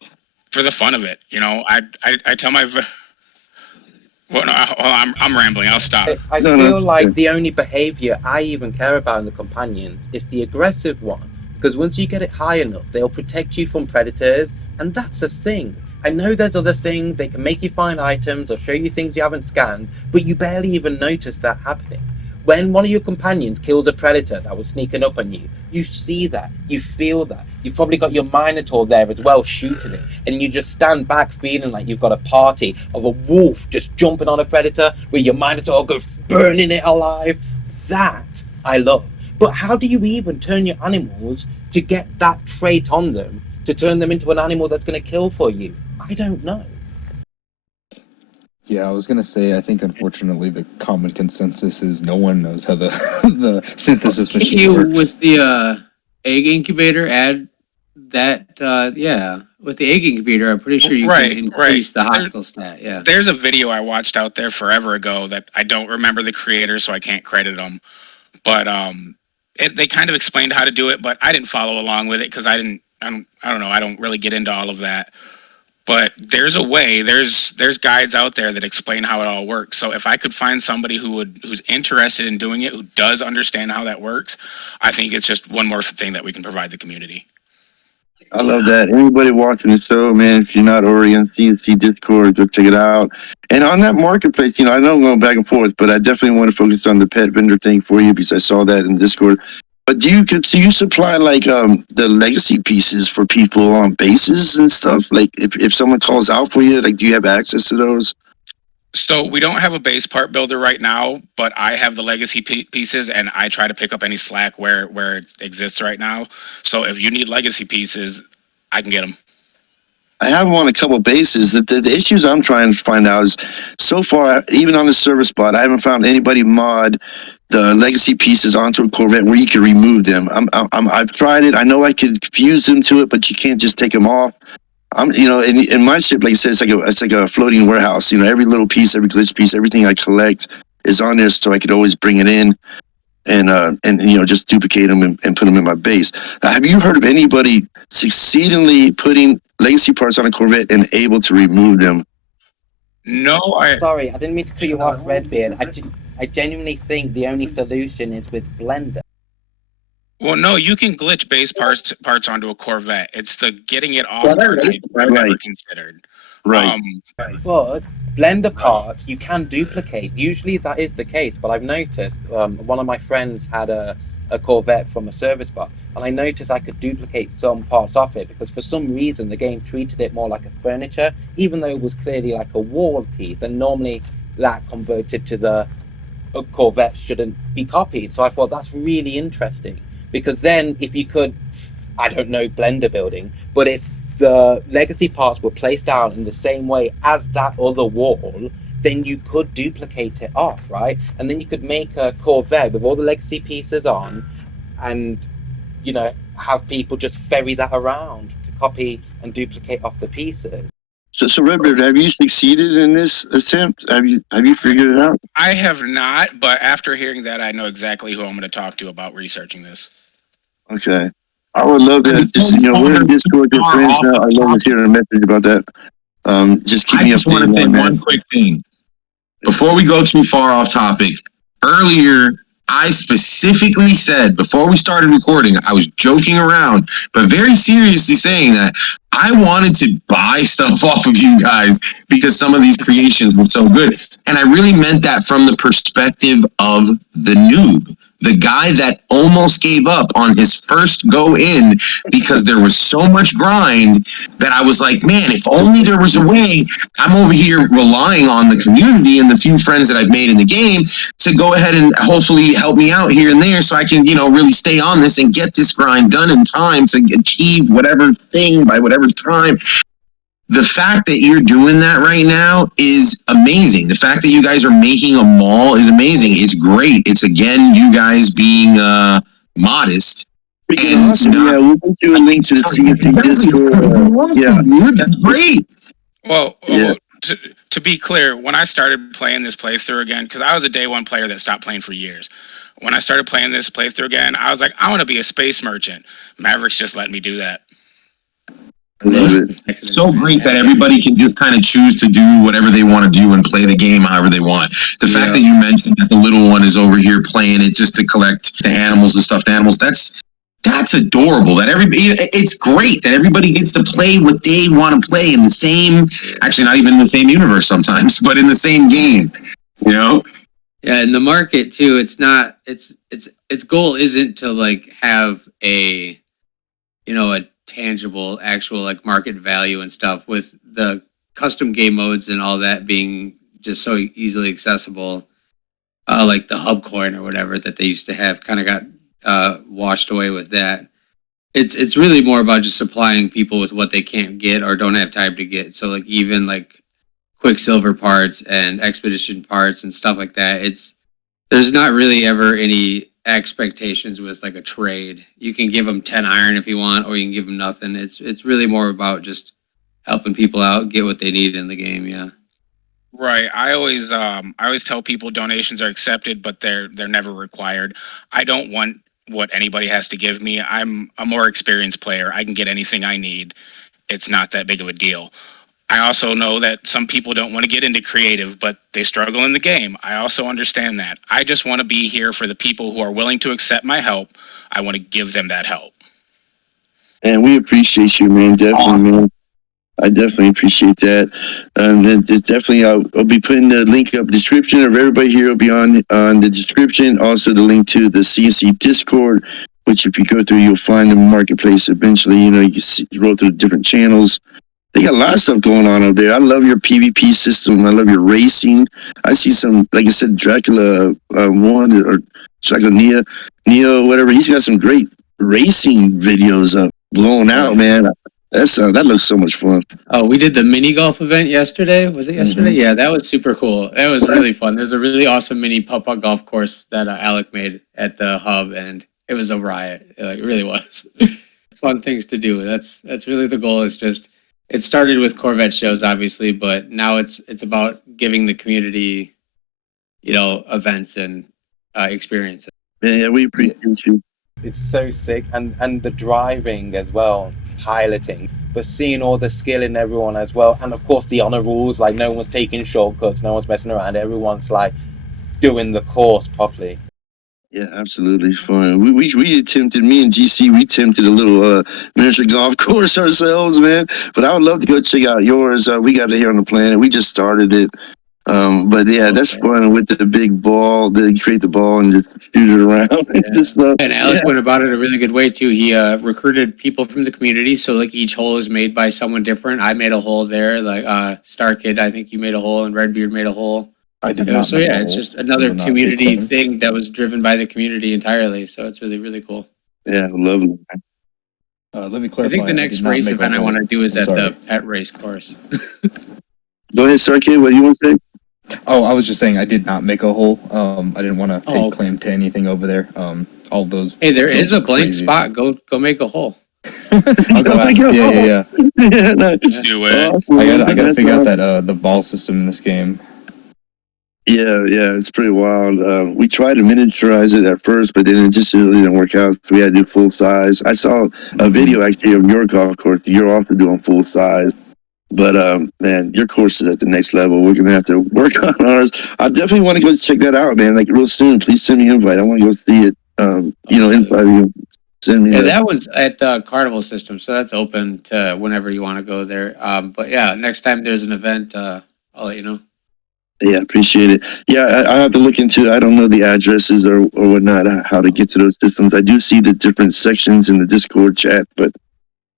for the fun of it. I tell my well, no, I'm rambling. I'll stop. I feel like the only behavior I even care about in the companions is the aggressive one, because once you get it high enough, they'll protect you from predators, and that's a thing. I know there's other things, they can make you find items or show you things you haven't scanned, but you barely even notice that happening. When one of your companions kills a predator that was sneaking up on you, you see that, you feel that. You've probably got your Minotaur there as well shooting it, and you just stand back feeling like you've got a party of a wolf just jumping on a predator where your Minotaur goes burning it alive. That I love. But how do you even turn your animals to get that trait on them, to turn them into an animal that's going to kill for you? I don't know. Yeah, I was gonna say, I think unfortunately the common consensus is no one knows how the the synthesis machine works. With the egg incubator, add that. With the egg incubator, I'm pretty sure you can increase the hospital stat. Yeah. There's a video I watched out there forever ago that I don't remember the creator, so I can't credit them. But they kind of explained how to do it, but I didn't follow along with it because I don't know. I don't really get into all of that. But there's a way. There's guides out there that explain how it all works. So if I could find somebody who's interested in doing it, who does understand how that works, I think it's just one more thing that we can provide the community. I love that. Anybody watching the show, man, if you're not already on CNC Discord, go check it out. And on that marketplace, I know I'm going back and forth, but I definitely want to focus on the pet vendor thing for you because I saw that in Discord. But do you supply like the legacy pieces for people on bases and stuff? Like if someone calls out for you, like do you have access to those? So we don't have a base part builder right now, but I have the legacy pieces, and I try to pick up any slack where it exists right now. So if you need legacy pieces, I can get them. I have them on a couple bases. The issues I'm trying to find out is, so far, even on the service bot, I haven't found anybody mod the legacy pieces onto a Corvette where you can remove them. I've tried it. I know I could fuse them to it, but you can't just take them off. In my ship, like I said, it's like a floating warehouse. Every little piece, every glitch piece, everything I collect is on there, so I could always bring it in and you know, just duplicate them and put them in my base. Now, have you heard of anybody succeedingly putting legacy parts on a Corvette and able to remove them? No, Sorry, I didn't mean to cut you off, Redbeard. I genuinely think the only solution is with Blender. Well, no, you can glitch base parts onto a Corvette. It's the getting it off part I've never considered. Right. But Blender parts you can duplicate. Usually that is the case, but I've noticed one of my friends had a Corvette from a service bar, and I noticed I could duplicate some parts off it because for some reason the game treated it more like a furniture, even though it was clearly like a wall piece, and normally that converted to the Corvette shouldn't be copied. So I thought that's really interesting, because then if you could, I don't know Blender building, but if the legacy parts were placed down in the same way as that other wall, then you could duplicate it off, right? And then you could make a Corvette with all the legacy pieces on, and you know, have people just ferry that around to copy and duplicate off the pieces. So Redbeard, have you succeeded in this attempt? Have you figured it out? I have not, but after hearing that, I know exactly who I'm going to talk to about researching this. Okay. I would love that. Just, you know, we're in Discord with friends now. I love to hear a message about that. Just keep me updated. I just want to say one quick thing. Before we go too far off topic, earlier I specifically said, before we started recording, I was joking around, but very seriously saying that I wanted to buy stuff off of you guys because some of these creations were so good. And I really meant that from the perspective of the noob, the guy that almost gave up on his first go in because there was so much grind that I was like, man, if only there was a way. I'm over here relying on the community and the few friends that I've made in the game to go ahead and hopefully help me out here and there so I can, you know, really stay on this and get this grind done in time to achieve whatever thing by whatever time. The fact that you're doing that right now is amazing. The fact that you guys are making a mall is amazing. It's great. It's, again, you guys being modest. Freaking awesome. Yeah, we'll put you a link to the CFT Discord. Yeah, that's great. Well, to be clear, when I started playing this playthrough again, because I was a day one player that stopped playing for years. When I started playing this playthrough again, I was like, I want to be a space merchant. Maverick's just letting me do that. I love it. It's so great that everybody can just kind of choose to do whatever they want to do and play the game however they want. The fact that you mentioned that the little one is over here playing it just to collect the animals and stuffed animals, that's adorable. That it's great that everybody gets to play what they want to play in the same, actually not even in the same universe sometimes, but in the same game, you know? Yeah, and the market too, it's not, its goal isn't to like have a, you know, a tangible actual like market value and stuff, with the custom game modes and all that being just so easily accessible. Like the hub coin or whatever that they used to have kind of got washed away with that. It's really more about just supplying people with what they can't get or don't have time to get. So like even like Quicksilver parts and Expedition parts and stuff like that, there's not really ever any expectations with like a trade. You can give them 10 iron if you want, or you can give them nothing. It's really more about just helping people out get what they need in the game. Yeah. Right. I always tell people donations are accepted, but they're never required. I don't want what anybody has to give me. I'm a more experienced player. I can get anything I need. It's not that big of a deal. I also know that some people don't want to get into creative, but they struggle in the game. I also understand that. I just want to be here for the people who are willing to accept my help. I want to give them that help. And we appreciate you, man. Definitely, man. I definitely appreciate that. And it's definitely, I'll be putting the link up description of everybody here will be on the description. Also, the link to the CNC Discord, which if you go through, you'll find the marketplace eventually. You know, you can roll through the different channels. They got a lot of stuff going on over there. I love your PvP system. I love your racing. I see some, like I said, Dracula 1 or Dracula Neo, whatever. He's got some great racing videos up, blowing out, man. That looks so much fun. Oh, we did the mini golf event yesterday. Was it yesterday? Mm-hmm. Yeah, that was super cool. That was really fun. There's a really awesome mini putt-putt golf course that Alec made at the hub, and it was a riot. It really was. Fun things to do. That's really the goal. Is just, it started with Corvette shows, obviously, but now it's about giving the community, events and experiences. Yeah, we appreciate you. It's so sick, and the driving as well, piloting, but seeing all the skill in everyone as well, and of course the honor rules, like no one's taking shortcuts, no one's messing around, everyone's like doing the course properly. Yeah, absolutely fun. We attempted, me and GC, we attempted a little miniature golf course ourselves, man. But I would love to go check out yours. We got it here on the planet. We just started it. But yeah, that's fun with the big ball. Then create the ball and just shoot it around. And Alec went about it a really good way too. He recruited people from the community, so like each hole is made by someone different. I made a hole there, like StarKid. I think you made a hole, and Redbeard made a hole. I did not. So yeah, it's just another community thing that was driven by the community entirely. So it's really, really cool. Yeah, lovely. Let me clarify. I think the next race event I want to do is at the pet race course. Go ahead, StarKid. What do you want to say? Oh, I was just saying I did not make a hole. I didn't want to take claim to anything over there. All those. Hey, there is a blank spot. Go make a hole. I'll go ask. Yeah. Do it. Awesome. I gotta figure out that the ball system in this game. Yeah, it's pretty wild. We tried to miniaturize it at first, but then it just really didn't work out. We had to do full size. I saw a video actually of your golf course. You're also doing full size. But man, your course is at the next level. We're gonna have to work on ours. I definitely want to go check that out, man. Like real soon. Please send me an invite. I want to go see it. Invite you. Send me. Yeah, that one's at the Carnival System, so that's open to whenever you want to go there. But yeah, next time there's an event, I'll let you know. Yeah, appreciate it. Yeah, I have to look into. I don't know the addresses or whatnot, how to get to those systems. I do see the different sections in the Discord chat, but.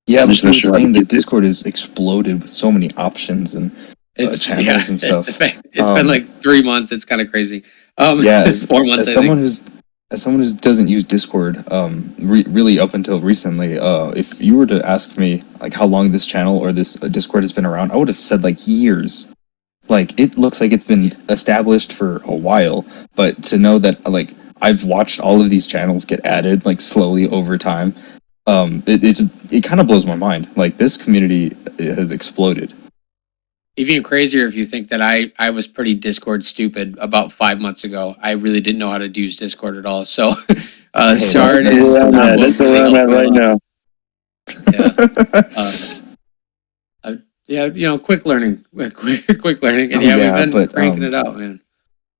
Yeah, I'm just not sure. The Discord has exploded with so many options and channels and stuff. It's been like 3 months. It's kind of crazy. As 4 months. As someone who doesn't use Discord, really up until recently, if you were to ask me like how long this channel or this Discord has been around, I would have said like years. Like it looks like it's been established for a while, but to know that like I've watched all of these channels get added like slowly over time. It kind of blows my mind. Like this community has exploded. Even crazier if you think that I was pretty Discord stupid about 5 months ago. I really didn't know how to use Discord at all. So, Shard is that's where I'm at right now. Yeah, quick learning, quick learning, and we've been cranking it out, man.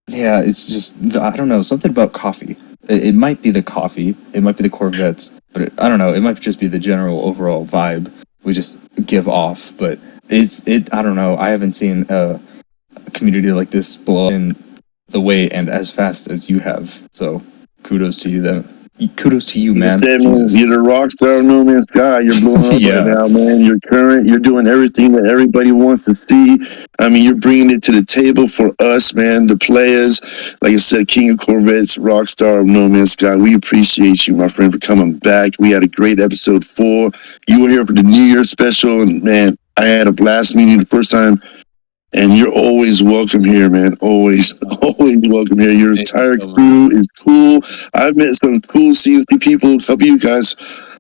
Yeah, it's just I don't know, something about coffee. It might be the coffee, it might be the Corvettes, but I don't know. It might just be the general overall vibe we just give off. But I don't know. I haven't seen a community like this blow up in the way and as fast as you have. So kudos to you, then. Kudos to you, man. You're the rock star of No Man's Sky. You're blowing up right now, man. You're current. You're doing everything that everybody wants to see. I mean, you're bringing it to the table for us, man. The players, like I said, King of Corvettes, rock star of No Man's Sky. We appreciate you, my friend, for coming back. We had a great episode 4. You were here for the New Year special, and man, I had a blast meeting you the first time. And you're always welcome here, man. Always welcome here. Your entire crew is cool. I've met some cool CNC people. A couple of you guys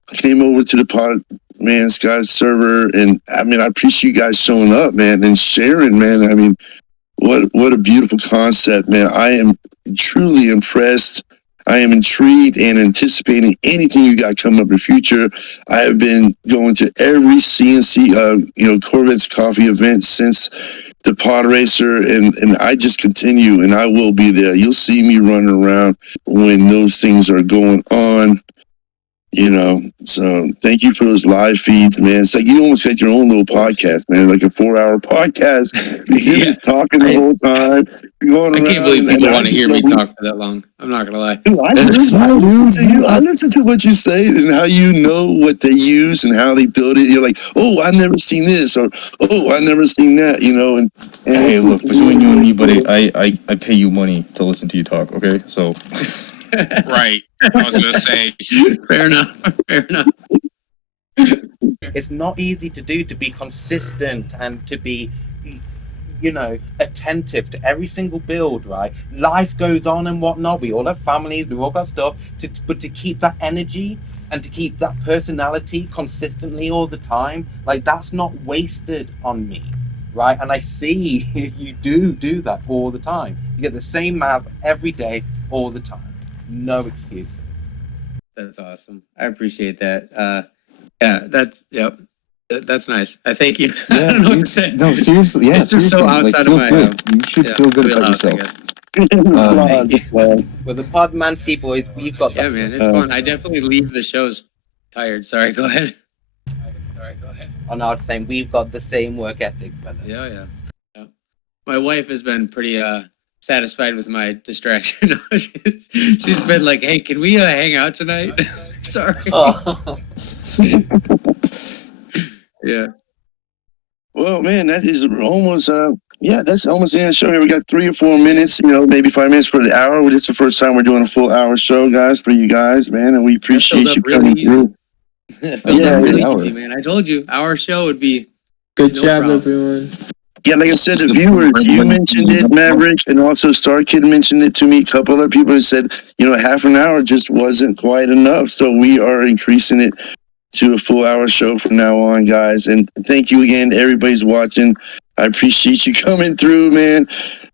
came over to the Pod Man Sky server, and I mean, I appreciate you guys showing up, man, and sharing, man. I mean, what a beautiful concept, man. I am truly impressed. I am intrigued and anticipating anything you got coming up in the future. I have been going to every CNC, Corvettes Coffee event since the pod racer, and I just continue, and I will be there. You'll see me running around when those things are going on, so thank you for those live feeds, man. It's like you almost had your own little podcast, man, like a 4-hour podcast. You're just talking the whole time. I can't believe people want to hear me talk for that long. I'm not gonna lie. Dude, I listen to what you say and how you know what they use and how they build it. You're like, oh, I've never seen this, or oh, I've never seen that, And hey, look, between you and me, buddy, I pay you money to listen to you talk. Okay, so. Right. I was gonna say. Fair enough. It's not easy to do, to be consistent and to be, attentive to every single build, right? Life goes on and whatnot. We all have families, we've all got stuff. But to keep that energy and to keep that personality consistently all the time, like that's not wasted on me. right? And I see you do that all the time. You get the same map every day, all the time. No excuses. That's awesome. I appreciate that. Yeah, that's nice. I thank you. I don't know what to say. No, seriously, yeah, It's just so seriously, outside feel of my good. You should yeah, feel good about wheelhouse, I yourself. guess. Well, the Podmansky boys, we've got that. Yeah, man, it's fun. I definitely leave the shows tired. Sorry, go ahead. On our same, we've got the same work ethic, brother. Yeah. My wife has been pretty satisfied with my distraction. She's been like, "Hey, can we hang out tonight?" Sorry. Oh. Yeah. Well, man, that is almost that's almost the end of the show here. We got 3 or 4 minutes, maybe 5 minutes for the hour. It's the first time we're doing a full hour show, guys, for you guys, man, and we appreciate you coming through. It filled up really hour. easy, man. I told you our show would be Good no job, problem. everyone. Yeah, like I said, the viewers, you mentioned it, Maverick, and also StarKid mentioned it to me. A couple other people have said, half an hour just wasn't quite enough. So we are increasing it to a full hour show from now on, guys. And thank you again to everybody's watching. I appreciate you coming through, man.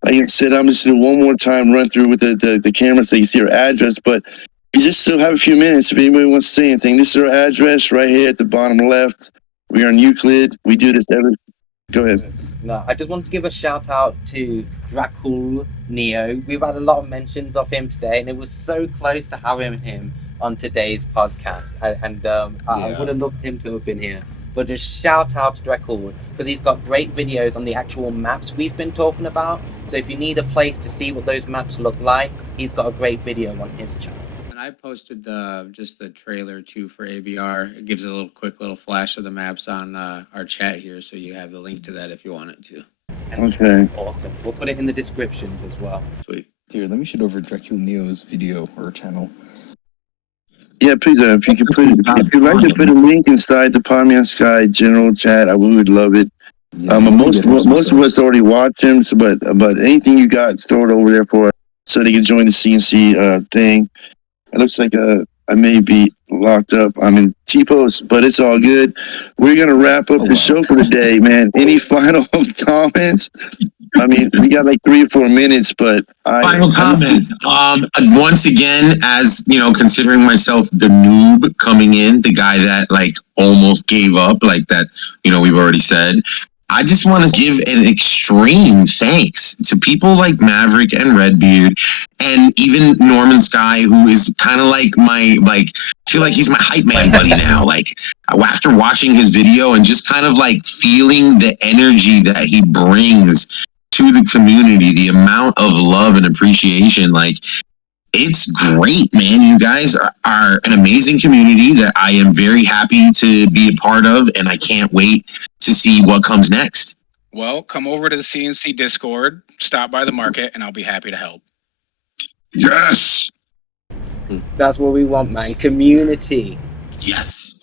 Like I said, I'm just going to one more time run through with the camera so you can see our address. But we just still have a few minutes if anybody wants to say anything. This is our address right here at the bottom left. We are in Euclid. We do this every... Go ahead. No, I just want to give a shout out to Dracul Neo. We've had a lot of mentions of him today, and it was so close to having him on today's podcast. I would have loved him to have been here. But just shout out to Dracul because he's got great videos on the actual maps we've been talking about. So if you need a place to see what those maps look like, he's got a great video on his channel. And I posted just the trailer too for ABR. It gives a quick little flash of the maps on our chat here, so you have the link to that if you want it to. Okay. Awesome. We'll put it in the descriptions as well. Sweet. Here, let me shoot over Dracul Neo's video or channel. Yeah, please, if you could if you'd like to put a link inside the Palmian Sky general chat, we would love it. Yeah, most of us already watch him, but anything you got, throw it over there for us so they can join the CNC thing. It looks like I may be locked up. I'm in T-post, but it's all good. We're going to wrap up the show for today, man. Any final comments? I mean, we got like 3 or 4 minutes, but final comments. Once again, as considering myself the noob coming in, the guy that almost gave up, like that, we've already said. I just want to give an extreme thanks to people like Maverick and Redbeard and even Norman Sky, who is kind of like I feel like he's my hype man buddy now. After watching his video and just kind of feeling the energy that he brings to the community, the amount of love and appreciation, it's great, man. You guys are an amazing community that I am very happy to be a part of, and I can't wait to see what comes next. Well, come over to the CNC Discord, stop by the market, and I'll be happy to help. Yes. That's what we want, man. Community. Yes.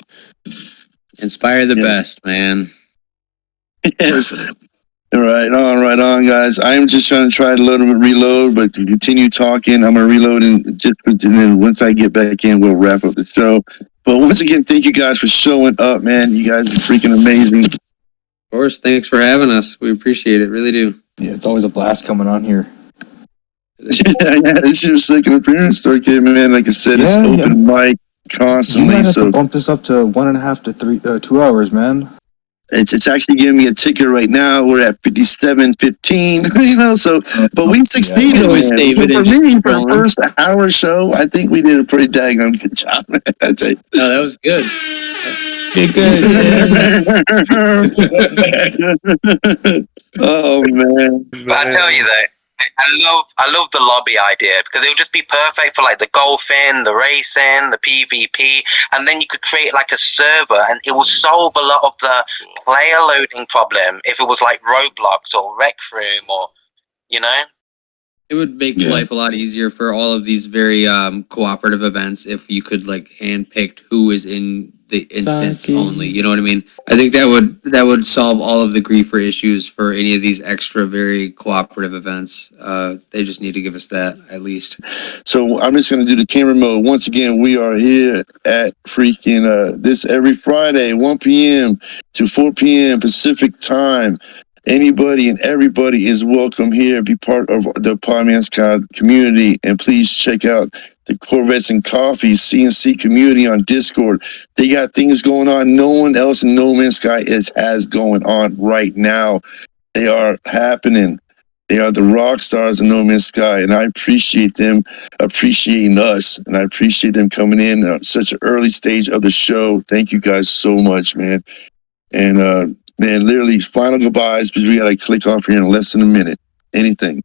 Inspire the best, man. Yes. Right on, guys. I'm just trying to try to reload, but to continue talking, I'm going to reload and then once I get back in, we'll wrap up the show. But once again, thank you guys for showing up, man. You guys are freaking amazing. Of course, thanks for having us. We appreciate it, really do. Yeah, it's always a blast coming on here. Yeah, this is your second appearance, StarKid, man. Like I said, it's open mic constantly. You might have so to bump this up to 1.5 to 2 hours, man. It's actually giving me a ticker right now. We're at 57:15, so but we succeeded. Yeah, So for me, for the first hour show, I think we did a pretty daggone good job. I'd say. No, that was good. Oh man! But I tell you that I love the lobby idea because it would just be perfect for the golfing, the racing, the PvP, and then you could create a server, and it will solve a lot of the player loading problem if it was Roblox or Rec Room or It would make life a lot easier for all of these very cooperative events if you could handpicked who is in the instance only. You know what I mean? I think that would solve all of the griefer issues for any of these extra very cooperative events. They just need to give us that at least. So I'm just going to do the camera mode. Once again, we are here at freaking this every Friday, 1 p.m. to 4 p.m. Pacific time. Anybody and everybody is welcome here. Be part of the Podman Sky community, and please check out the Corvettes and Coffee CNC community on Discord. They got things going on no one else in No Man's Sky has going on right now. They are happening. They are the rock stars of No Man's Sky, and I appreciate them appreciating us, and I appreciate them coming in at such an early stage of the show. Thank you guys so much, man. And man, literally final goodbyes because we gotta click off here in less than a minute. Anything.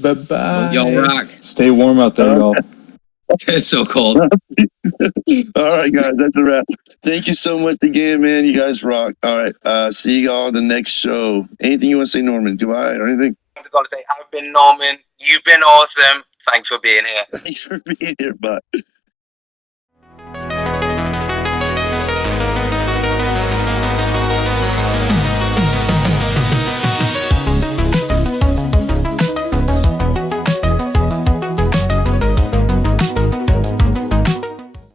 Bye-bye. Y'all rock. Stay warm out there, y'all. It's so cold. All right, guys, that's a wrap. Thank you so much again, man. You guys rock. All right, see y'all on the next show. Anything you want to say, Norman? Goodbye or anything? I just want to say, I've been Norman. You've been awesome. Thanks for being here. Thanks for being here, bye.